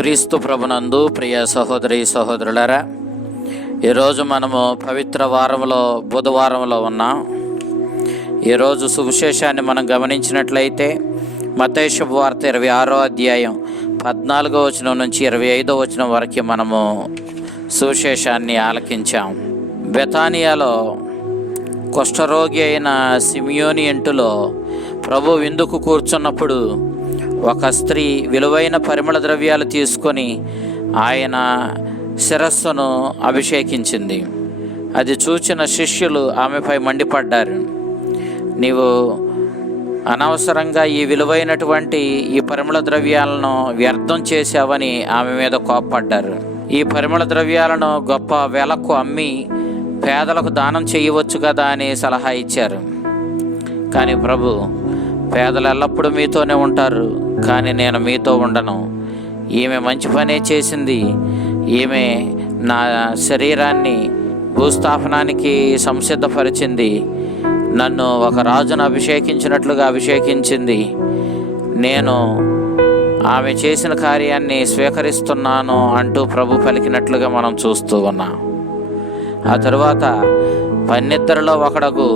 క్రీస్తు ప్రభునందు ప్రియ సహోదరి సహోదరులారా, ఈరోజు మనము పవిత్ర వారంలో బుధవారంలో ఉన్నాం. ఈరోజు సువిశేషాన్ని మనం గమనించినట్లయితే మత్తయి శుభవార్త 26వ అధ్యాయం 14వ వచనం నుంచి 25వ వచనం వరకు మనము సువిశేషాన్ని ఆలకించాం. బెతానియాలో కుష్ఠరోగి అయిన సిమియోని ఇంటిలో ప్రభు విందుకు కూర్చున్నప్పుడు ఒక స్త్రీ విలువైన పరిమళ ద్రవ్యాలు తీసుకొని ఆయన శిరస్సును అభిషేకించింది. అది చూచిన శిష్యులు ఆమెపై మండిపడ్డారు. నీవు అనవసరంగా ఈ విలువైనటువంటి ఈ పరిమళ ద్రవ్యాలను వ్యర్థం చేశావని ఆమె మీద కోప్పడ్డారు. ఈ పరిమళ ద్రవ్యాలను గొప్ప వెలకు అమ్మి పేదలకు దానం చేయవచ్చు కదా అని సలహా ఇచ్చారు. కానీ ప్రభు, పేదలు ఎల్లప్పుడూ మీతోనే ఉంటారు, కానీ నేను మీతో ఉండను. ఈమె మంచి పనే చేసింది. ఈమె నా శరీరాన్ని భూస్థాపనానికి సంసిద్ధపరిచింది. నన్ను ఒక రాజును అభిషేకించినట్లుగా అభిషేకించింది. నేను ఆమె చేసిన కార్యాన్ని స్వీకరిస్తున్నాను అంటూ ప్రభు పలికినట్లుగా మనం చూస్తూ ఉన్నాం. ఆ తరువాత 12లో ఒకడగు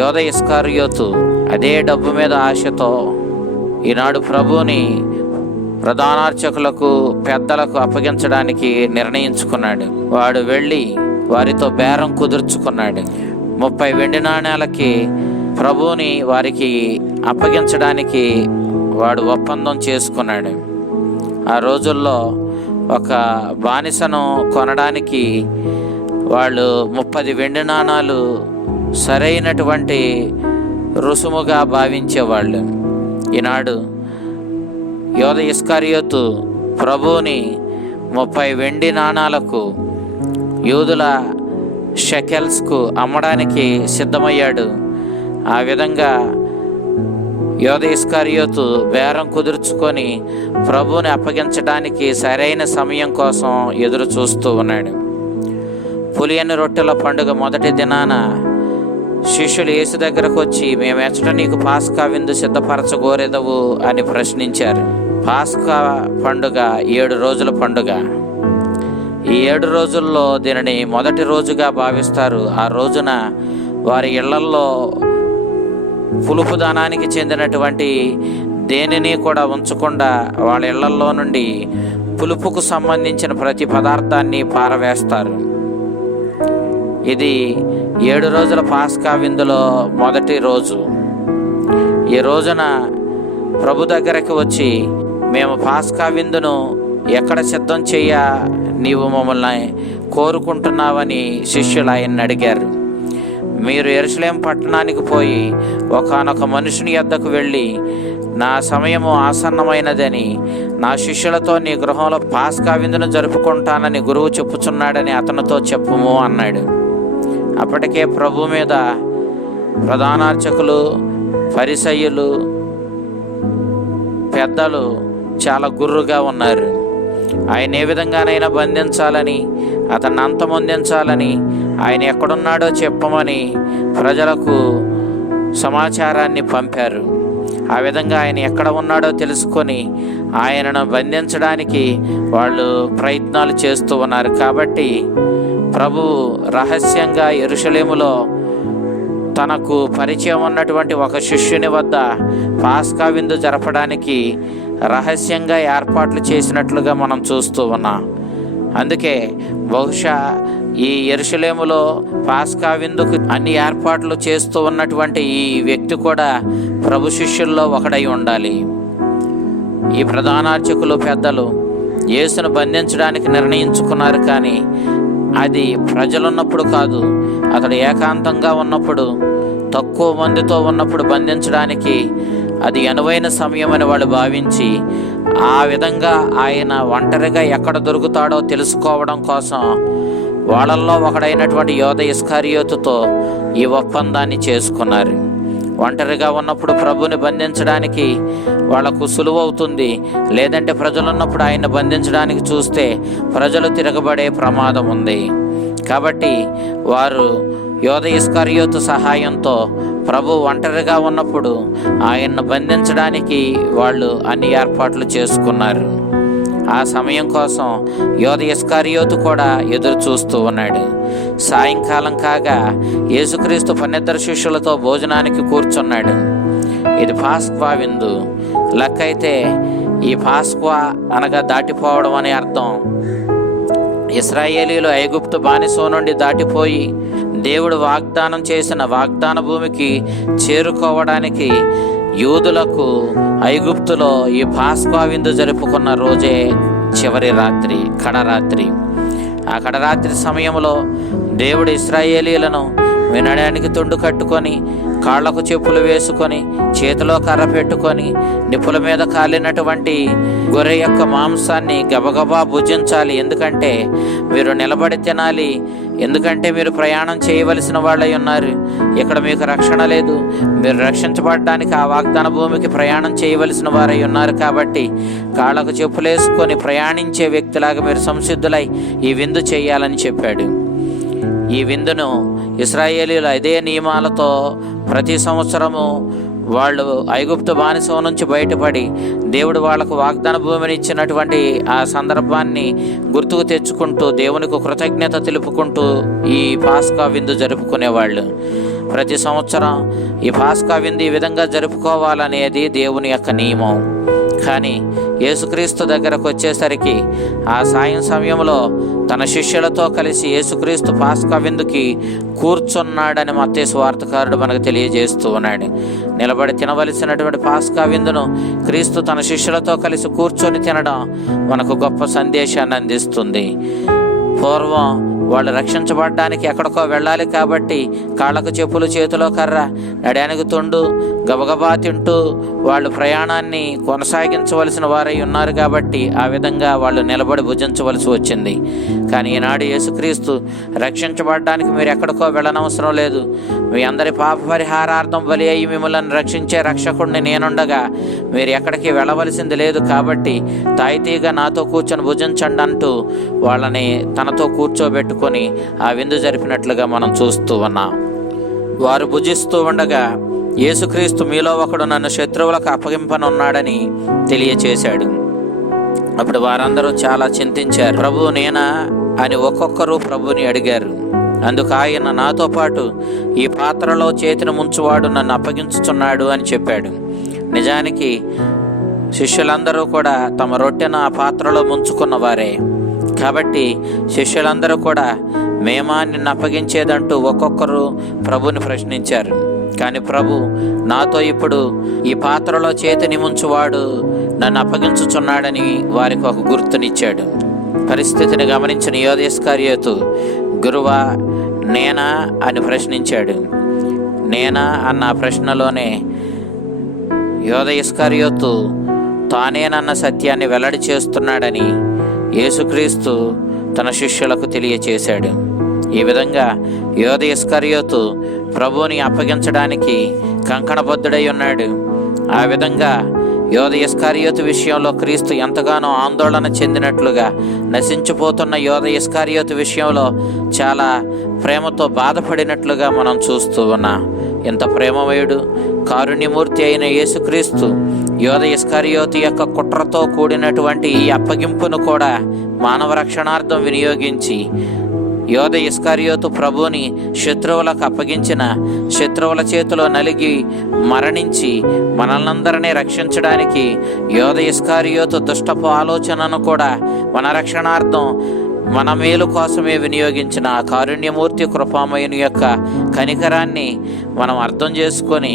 యోధ ఇస్కరియోతు అదే డబ్బు మీద ఆశతో ఈనాడు ప్రభువుని ప్రధానార్చకులకు పెద్దలకు అప్పగించడానికి నిర్ణయించుకున్నాడు. వాడు వెళ్ళి వారితో బేరం కుదుర్చుకున్నాడు. 30 వెండి నాణేలకి ప్రభువుని వారికి అప్పగించడానికి వాడు ఒప్పందం చేసుకున్నాడు. ఆ రోజుల్లో ఒక బానిసను కొనడానికి వాళ్ళు 30 వెండి నాణాలు సరైనటువంటి రుసుముగా భావించేవాళ్ళు. ఈనాడు యోధ ఇస్కరియోతు ప్రభువుని 30 వెండి నాణాలకు యూదుల షెకెల్స్కు అమ్మడానికి సిద్ధమయ్యాడు. ఆ విధంగా యోధ ఇస్కరియోతు బేరం కుదుర్చుకొని ప్రభువుని అప్పగించడానికి సరైన సమయం కోసం ఎదురు చూస్తూ ఉన్నాడు. పులియని రొట్టెల పండుగ మొదటి దినాన శిష్యులు యేసు దగ్గరకు వచ్చి, మేమెచ్చట నీకు పాస్కా విందు సిద్ధపరచగోరెదవు అని ప్రశ్నించారు. పాస్కా పండుగ 7 రోజుల పండుగ. ఈ 7 రోజుల్లో దీనిని మొదటి రోజుగా భావిస్తారు. ఆ రోజున వారి ఇళ్లల్లో పులుపు దానానికి చెందినటువంటి దేనిని కూడా ఉంచకుండా వాళ్ళ ఇళ్లల్లో నుండి పులుపుకు సంబంధించిన ప్రతి పదార్థాన్ని పారవేస్తారు. ఇది 7 రోజుల పాస్కా విందులో మొదటి రోజు. ఈ రోజున ప్రభు దగ్గరకు వచ్చి, మేము పాస్కా విందును ఎక్కడ సిద్ధం చేయ నీవు మమ్మల్ని కోరుకుంటున్నావని శిష్యులు ఆయన్ని అడిగారు. మీరు యెరూషలేము పట్టణానికి పోయి ఒకానొక మనుషుని యొద్దకు వెళ్ళి, నా సమయము ఆసన్నమైనదని నా శిష్యులతో నీ గృహంలో పాస్కా విందును జరుపుకుంటానని గురువు చెప్పుచున్నాడని అతనితో చెప్పుము అన్నాడు. అప్పటికే ప్రభు మీద ప్రధానార్చకులు, పరిసయ్యులు, పెద్దలు చాలా గుర్రుగా ఉన్నారు. ఆయన ఏ విధంగానైనా బంధించాలని, అతన్ని అంతమొందించాలని, ఆయన ఎక్కడున్నాడో చెప్పమని ప్రజలకు సమాచారాన్ని పంపారు. ఆ విధంగా ఆయన ఎక్కడ ఉన్నాడో తెలుసుకొని ఆయనను బంధించడానికి వాళ్ళు ప్రయత్నాలు చేస్తూ ఉన్నారు. కాబట్టి ప్రభువు రహస్యంగా యెరూషలేములో తనకు పరిచయం ఉన్నటువంటి ఒక శిష్యుని వద్ద పాస్కా విందు జరపడానికి రహస్యంగా ఏర్పాట్లు చేసినట్లుగా మనం చూస్తూ ఉన్నాం. అందుకే బహుశా ఈ యెరూషలేములో పాస్కా విందుకు అన్ని ఏర్పాట్లు చేస్తూ ఉన్నటువంటి ఈ వ్యక్తి కూడా ప్రభు శిష్యుల్లో ఒకడై ఉండాలి. ఈ ప్రధానార్చకులు, పెద్దలు యేసును బంధించడానికి నిర్ణయించుకున్నారు. కానీ అది ప్రజలున్నప్పుడు కాదు, అతడు ఏకాంతంగా ఉన్నప్పుడు, తక్కువ మందితో ఉన్నప్పుడు బంధించడానికి అది అనువైన సమయం అని వాళ్ళు భావించి, ఆ విధంగా ఆయన ఒంటరిగా ఎక్కడ దొరుకుతాడో తెలుసుకోవడం కోసం వాళ్ళల్లో ఒకడైనటువంటి యోధ ఇస్కరియోతుతో ఈ ఒప్పందాన్ని చేసుకున్నారు. ఒంటరిగా ఉన్నప్పుడు ప్రభుని బంధించడానికి వాళ్లకు సులువవుతుంది. లేదంటే ప్రజలున్నప్పుడు ఆయన్ని బంధించడానికి చూస్తే ప్రజలు తిరగబడే ప్రమాదం ఉంది. కాబట్టి వారు యోధ ఇస్కరియోతు సహాయంతో ప్రభు ఒంటరిగా ఉన్నప్పుడు ఆయన్ను బంధించడానికి వాళ్ళు అన్ని ఏర్పాట్లు చేసుకున్నారు. ఆ సమయం కోసం యోధ ఇస్కరియోతు కూడా ఎదురు చూస్తూ ఉన్నాడు. సాయంకాలం కాగా యేసుక్రీస్తు 12 శిష్యులతో భోజనానికి కూర్చున్నాడు. ఇది పాస్క్వా విందు. లెక్కైతే ఈ పాస్క్వా అనగా దాటిపోవడం అనే అర్థం. ఇశ్రాయేలీలు ఐగుప్తు బానిసో నుండి దాటిపోయి దేవుడు వాగ్దానం చేసిన వాగ్దాన భూమికి చేరుకోవడానికి యూదులకు ఐగుప్తులో ఈ పాస్క్వా విందు జరుపుకున్న రోజే చివరి రాత్రి, కడరాత్రి. ఆ కడరాత్రి సమయంలో దేవుడు ఇశ్రాయేలీలను వినడానికి తుండు కట్టుకొని, కాళ్లకు చెప్పులు వేసుకొని, చేతిలో కర్ర పెట్టుకొని, నిప్పుల మీద కాలినటువంటి గొర్రె యొక్క మాంసాన్ని గబగబా భుజించాలి. ఎందుకంటే మీరు నిలబడి తినాలి. ఎందుకంటే మీరు ప్రయాణం చేయవలసిన వాళ్ళై ఉన్నారు. ఇక్కడ మీకు రక్షణ లేదు. మీరు రక్షించబడడానికి ఆ వాగ్దాన భూమికి ప్రయాణం చేయవలసిన వారై ఉన్నారు. కాబట్టి కాళ్లకు చెప్పులేసుకొని ప్రయాణించే వ్యక్తిలాగా మీరు సంసిద్ధులై ఈ విందు చేయాలని చెప్పాడు. ఈ విందును ఇశ్రాయేలీలు అదే నియమాలతో ప్రతి సంవత్సరము వాళ్ళు ఐగుప్తు బానిసం నుంచి బయటపడి దేవుడు వాళ్లకు వాగ్దాన భూమిని ఇచ్చినటువంటి ఆ సందర్భాన్ని గుర్తుకు తెచ్చుకుంటూ దేవునికి కృతజ్ఞత తెలుపుకుంటూ ఈ పాస్కా విందు జరుపుకునేవాళ్ళు. ప్రతి సంవత్సరం ఈ పాస్కా విందు ఈ విధంగా జరుపుకోవాలనేది దేవుని యొక్క నియమం. కానీ యేసుక్రీస్తు దగ్గరకు వచ్చేసరికి ఆ సాయం సమయంలో తన శిష్యులతో కలిసి యేసుక్రీస్తు పాస్కా విందుకి కూర్చున్నాడని మత్తయి సువార్తకారుడు మనకు తెలియజేస్తూ ఉన్నాడు. నిలబడి తినవలసినటువంటి పాస్కా విందును క్రీస్తు తన శిష్యులతో కలిసి కూర్చొని తినడం మనకు గొప్ప సందేశాన్ని అందిస్తుంది. పూర్వం వాళ్ళు రక్షించబడడానికి ఎక్కడికో వెళ్ళాలి కాబట్టి కాళ్ళకు చెప్పులు, చేతిలో కర్ర, నడడానికి తుండు, గబగబా తింటూ వాళ్ళు ప్రయాణాన్ని కొనసాగించవలసిన వారై ఉన్నారు. కాబట్టి ఆ విధంగా వాళ్ళు నిలబడి భుజించవలసి వచ్చింది. కానీ ఈనాడు యేసుక్రీస్తు రక్షించబడడానికి మీరు ఎక్కడికో వెళ్ళనవసరం లేదు. మీ అందరి పాప పరిహారార్థం బలి అయ్యి మిమ్మల్ని రక్షించే రక్షకుడిని నేనుండగా మీరు ఎక్కడికి వెళ్ళవలసింది లేదు. కాబట్టి తాయితీగా నాతో కూర్చొని భుజించండి అంటూ వాళ్ళని తనతో కూర్చోబెట్టుకొని ఆ విందు జరిపినట్లుగా మనం చూస్తూ ఉన్నాం. వారు భుజిస్తూ ఉండగా యేసుక్రీస్తు మీలో ఒకడు నన్ను శత్రువులకు అప్పగింపనున్నాడని తెలియచేశాడు. అప్పుడు వారందరూ చాలా చింతించారు. ప్రభు నేనా అని ఒక్కొక్కరు ప్రభుని అడిగారు. అందుకు ఆయన నాతో పాటు ఈ పాత్రలో చేతిని ముంచువాడు నన్ను అప్పగించుచున్నాడు అని చెప్పాడు. నిజానికి శిష్యులందరూ కూడా తమ రొట్టెను ఆ పాత్రలో ముంచుకున్న వారే. కాబట్టి శిష్యులందరూ కూడా మేమా నిన్ను అప్పగించేదంటూ ఒక్కొక్కరు ప్రభుని ప్రశ్నించారు. కానీ ప్రభు నాతో ఇప్పుడు ఈ పాత్రలో చేతిని ముంచువాడు నన్ను అప్పగించుచున్నాడని వారికి ఒక గుర్తునిచ్చాడు. పరిస్థితిని గమనించిన యోధ ఇస్కరియోతు, గురువా నేనా అని ప్రశ్నించాడు. నేనా అన్న ప్రశ్నలోనే యోధ ఇస్కరియోతు తానేనన్న సత్యాన్ని వెల్లడి చేస్తున్నాడని యేసుక్రీస్తు తన శిష్యులకు తెలియచేశాడు. ఈ విధంగా యోధ ఇస్కరియోతు ప్రభువుని అప్పగించడానికి కంకణబద్ధుడై ఉన్నాడు. ఆ విధంగా యోధ ఇస్కరియోతు విషయంలో క్రీస్తు ఎంతగానో ఆందోళన చెందినట్లుగా, నశించిపోతున్న యోధ ఇస్కరియోతు విషయంలో చాలా ప్రేమతో బాధపడినట్లుగా మనం చూస్తూ ఉన్నాం. ఎంత ప్రేమమయుడు, కారుణ్యమూర్తి అయిన యేసుక్రీస్తు యోధ ఇస్కరియోతు యొక్క కుట్రతో కూడినటువంటి ఈ అప్పగింపును కూడా మానవ రక్షణార్థం వినియోగించి యోధ ఇస్కరియోతు ప్రభువుని శత్రువులకు అప్పగించిన, శత్రువుల చేతిలో నలిగి మరణించి మనల్నందరినీ రక్షించడానికి యోధ ఇస్కరియోతు దుష్టపు ఆలోచనను కూడా మన రక్షణార్థం, మన మేలు కోసమే వినియోగించిన ఆ కారుణ్యమూర్తి కృపామయుని యొక్క కనికరాన్ని మనం అర్థం చేసుకొని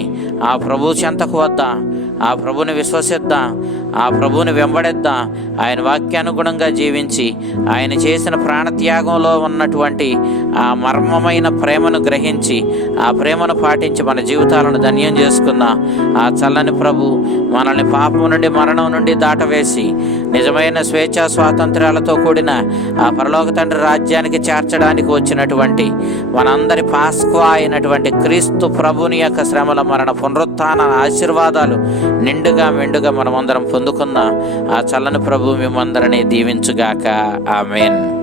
ఆ ప్రభు చెంతకు వద్దాం, ఆ ప్రభుని విశ్వసిద్దాం, ఆ ప్రభువుని వెంబడిద్దాం. ఆయన వాక్యానుగుణంగా జీవించి ఆయన చేసిన ప్రాణత్యాగంలో ఉన్నటువంటి ఆ మర్మమైన ప్రేమను గ్రహించి ఆ ప్రేమను పాటించి మన జీవితాలను ధన్యం చేసుకుందాం. ఆ చల్లని ప్రభు మనల్ని పాపం నుండి, మరణం నుండి దాటవేసి నిజమైన స్వేచ్ఛా స్వాతంత్ర్యాలతో కూడిన ఆ పరలోక తండ్రి రాజ్యానికి చేర్చడానికి వచ్చినటువంటి మనందరి పాస్క్వా అయినటువంటి క్రీస్తు ప్రభుని యొక్క శ్రమల, మరణ, పునరుత్థాన ఆశీర్వాదాలు నిండుగా మెండుగా మనమందరం పొందుకుందాం. ఆ చల్లని ప్రభు మిమ్మందరినీ దీవించుగాక. ఆమేన్.